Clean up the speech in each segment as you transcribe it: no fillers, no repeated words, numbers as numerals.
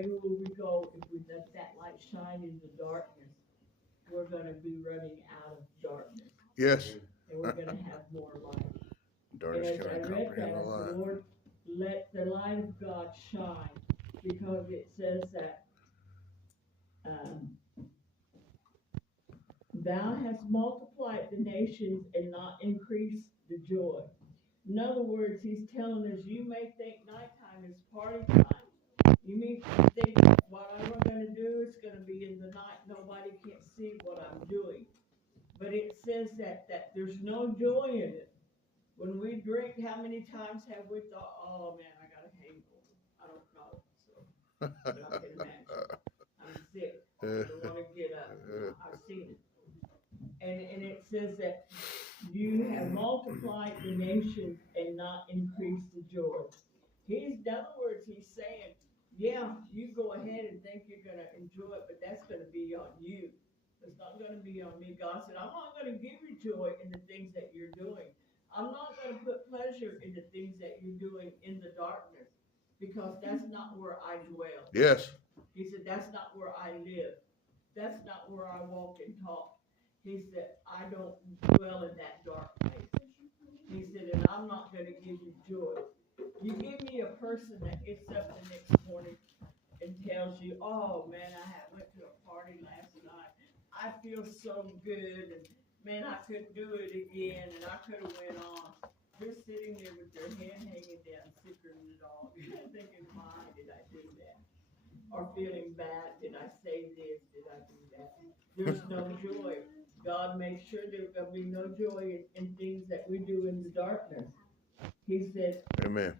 everywhere we go, if we let that light shine in the darkness, we're going to be running out of darkness. Yes. And we're going to have more light. Darkness And as I cannot read that, comprehend I the said, light. Lord, let the light of God shine, because it says that thou hast multiplied the nations and not increased the joy. In other words, he's telling us, you may think nighttime is party time. You may think what I'm going to do is going to be in the night. Nobody can see what I'm doing. But it says that there's no joy in it. When we drink, how many times have we thought, oh man, I got a hangover? I don't know. So, but I can imagine. I'm sick. I don't want to get up. I've seen it. And it says that you have multiplied the nations and not increased the joy. In other words, he's saying, yeah, you go ahead and think you're going to enjoy it, but that's going to be on you. It's not going to be on me. God said, I'm not going to give you joy in the things that you're doing. I'm not going to put pleasure in the things that you're doing in the darkness, because that's not where I dwell. Yes. He said, that's not where I live. That's not where I walk and talk. He said, I don't dwell in that dark place. He said, and I'm not going to give you joy. You give me a person that gets up the next morning and tells you, oh man, I went to a party last night. I feel so good, and man, I couldn't do it again, and I could have went on. They're sitting there with their head hanging down, sicker than a dog, thinking, why did I do that? Or feeling bad, did I say this, did I do that? There's no joy. God makes sure there's going to be no joy in things that we do in the darkness. He said, Amen.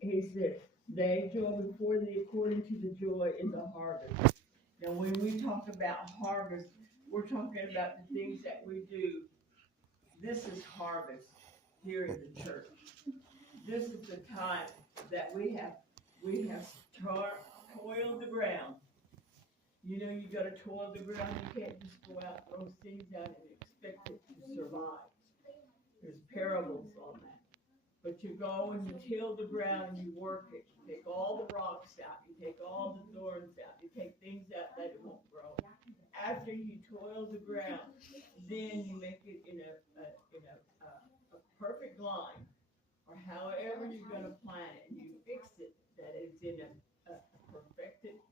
He said, they joy before thee according to the joy in the harvest. Now, when we talk about harvest, we're talking about the things that we do. This is harvest here in the church. This is the time that we have toiled the ground. You know, you got to toil the ground. You can't just go out and throw seeds out and expect it to survive. There's parables on that. But you go and you till the ground and you work it. You take all the rocks out. You take all the thorns out. You take things out that it won't grow. After you toil the ground, then you make it in a perfect line, or however you're going to plant it. And you fix it that it's in a perfected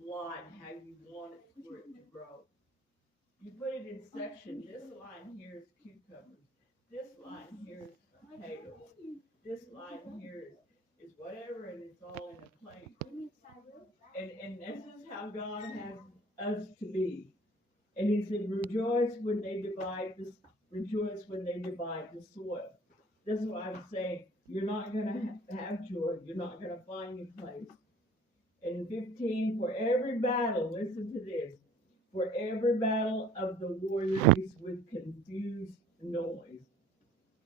line, how you want it for it to grow. You put it in section. This line here is cucumbers. This line here is potatoes. This line here is whatever, and it's all in a plate. And this is how God has us to be. And he said, rejoice when they divide the soil. That's why I'm saying you're not going to have joy. You're not going to find your place. And 15, for every battle, listen to this, for every battle of the warrior is with confused noise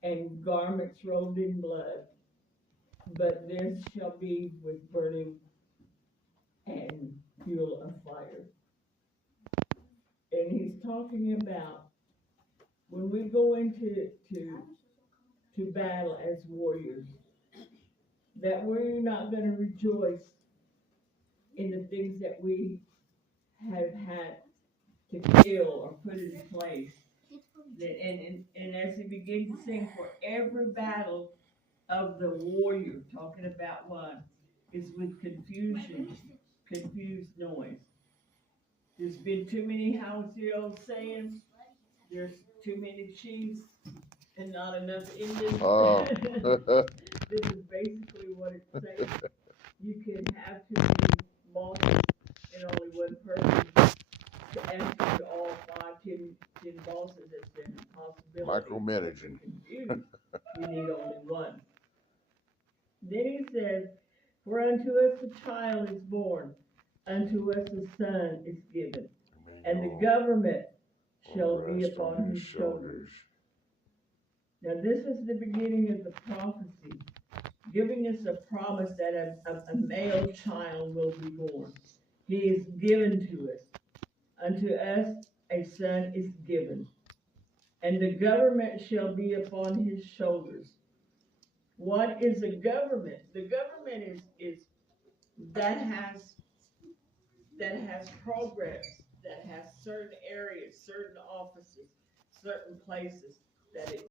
and garments rolled in blood, but this shall be with burning and fuel of fire. And he's talking about when we go into battle as warriors, that we're not going to rejoice in the things that we have had to kill or put in place. And as he begins to sing, for every battle of the warrior, talking about one, is with confused noise. There's been too many, how's the old saying? There's too many chiefs and not enough Indians. Oh. This is basically what it's saying. You can have too many bosses and only one person to answer to all 10 bosses. It's an impossibility. Micromanaging. You need only one. Then he says, for unto us a child is born, unto us a son is given, and the government shall be upon his shoulders. Now this is the beginning of the prophecy, giving us a promise that a male child will be born. He is given to us. Unto us a son is given, and the government shall be upon his shoulders. What is a government? The government is that has that has programs, that has certain areas, certain offices, certain places that it